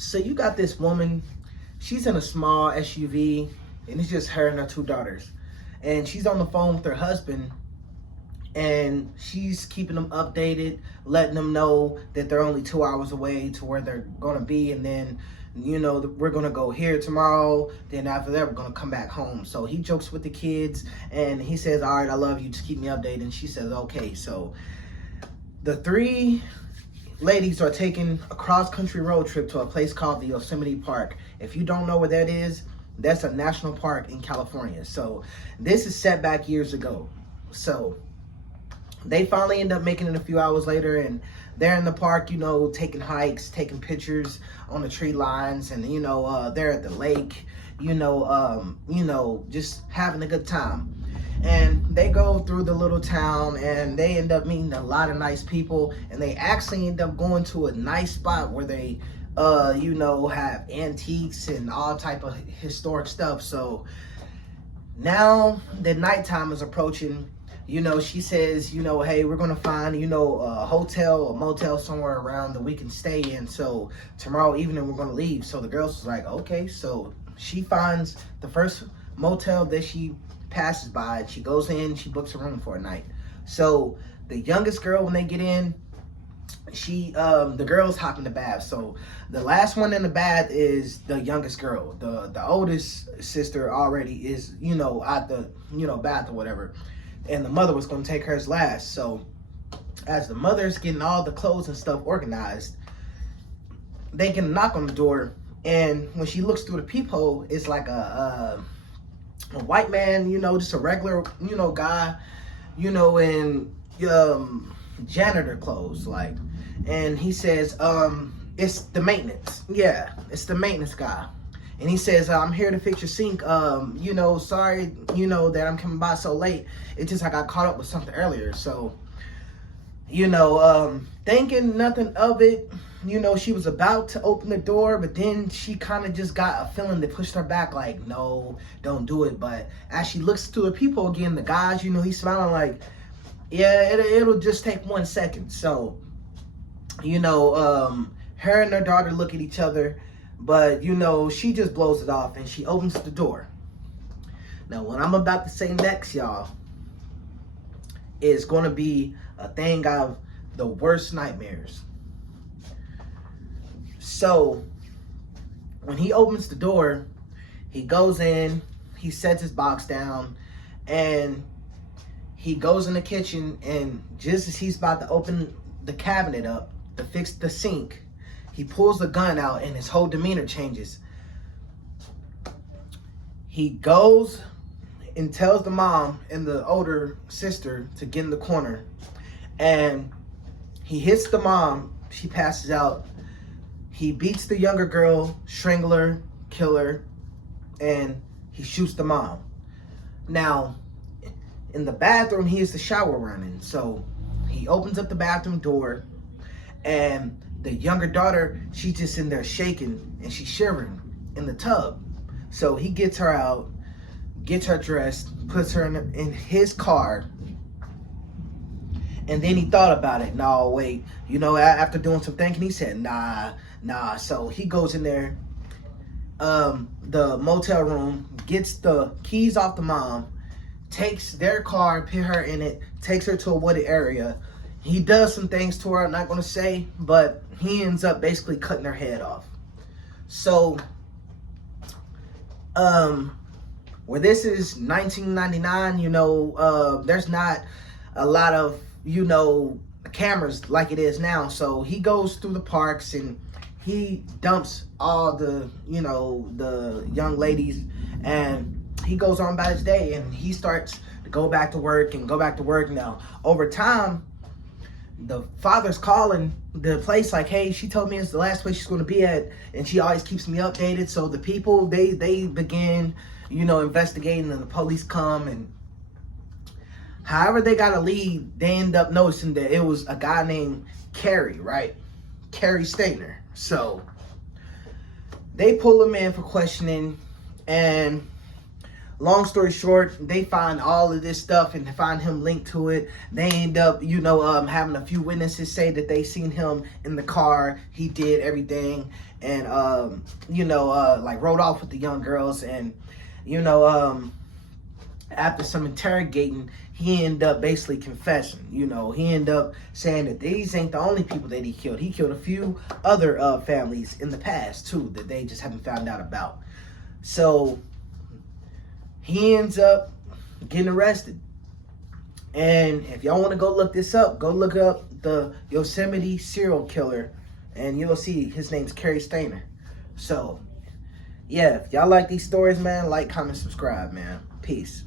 So you got this woman, she's in a small SUV, and it's just her and her two daughters. And she's on the phone with her husband, and she's keeping them updated, letting them know that they're only 2 hours away to where they're gonna be, and then, you know, we're gonna go here tomorrow, then after that we're gonna come back home. So he jokes with the kids, and he says, all right, I love you, just keep me updated. And she says, okay. So the three ladies are taking a cross-country road trip to a place called the Yosemite Park. If you don't know where that is, that's a national park in California. So this is set back years ago. So they finally end up making it a few hours later, and they're in the park, you know, taking hikes, taking pictures on the tree lines, and, you know, they're at the lake, you know, just having a good time. And they go through the little town, and they end up meeting a lot of nice people, and they actually end up going to a nice spot where they, you know, have antiques and all type of historic stuff. So now that nighttime is approaching, you know, she says, you know, hey, we're gonna find, you know, a hotel or motel somewhere around that we can stay in. So tomorrow evening we're gonna leave. So the girls was like, okay. So she finds the first motel that she passes by, and she goes in, she books a room for a night. So the youngest girl, when they get in, the girls hop in the bath. So the last one in the bath is the youngest girl. The oldest sister already is, you know, at the, you know, bath or whatever. And the mother was going to take hers last. So as the mother's getting all the clothes and stuff organized, they get a knock on the door. And when she looks through the peephole, it's like a white man, you know, just a regular, you know, guy, you know, in janitor clothes, like. And he says, it's the maintenance. Yeah, it's the maintenance guy. And he says, I'm here to fix your sink. You know, sorry, you know, that I'm coming by so late. It's just I got caught up with something earlier. So, you know, thinking nothing of it, you know, she was about to open the door, but then she kind of just got a feeling that pushed her back, like, no, don't do it. But as she looks through the people again, the guys, you know, he's smiling like, yeah, it'll just take 1 second. So, you know, her and her daughter look at each other, but, you know, she just blows it off, and she opens the door. Now, what I'm about to say next, y'all, is going to be a thing of the worst nightmares. So, when he opens the door, he goes in, he sets his box down, and he goes in the kitchen, and just as he's about to open the cabinet up to fix the sink, he pulls the gun out, and his whole demeanor changes. He goes and tells the mom and the older sister to get in the corner, and he hits the mom. She passes out. He beats the younger girl, strangle her, kill her, and he shoots the mom. Now, in the bathroom, he has the shower running. So he opens up the bathroom door, and the younger daughter, she's just in there shaking, and she's shivering in the tub. So he gets her out, gets her dressed, puts her in his car, and then he thought about it. No, wait, you know, after doing some thinking, he said, nah. So he goes in there, the motel room, gets the keys off the mom, takes their car, put her in it, takes her to a wooded area. He does some things to her, I'm not going to say, but he ends up basically cutting her head off. So, where this is 1999, you know, there's not a lot of, you know, cameras like it is now. So he goes through the parks, and he dumps all the, you know, the young ladies, and he goes on about his day, and he starts to go back to work and go back to work. Now, over time, the father's calling the place like, hey, she told me it's the last place she's going to be at, and she always keeps me updated. So the people, they begin, you know, investigating, and the police come, and however they got a lead, they end up noticing that it was a guy named Cary, right? Cary Stayner. So they pull him in for questioning, and long story short, they find all of this stuff and find him linked to it. They end up, having a few witnesses say that they seen him in the car. He did everything, and like rode off with the young girls. And after some interrogating, he ended up basically confessing. He ended up saying that these ain't the only people that he killed. He killed a few other families in the past too that they just haven't found out about. So he ends up getting arrested. And if y'all want to go look this up, go look up the Yosemite serial killer, and you'll see his name's Cary Stayner. So, yeah, if y'all like these stories, man, like, comment, subscribe, man. Peace.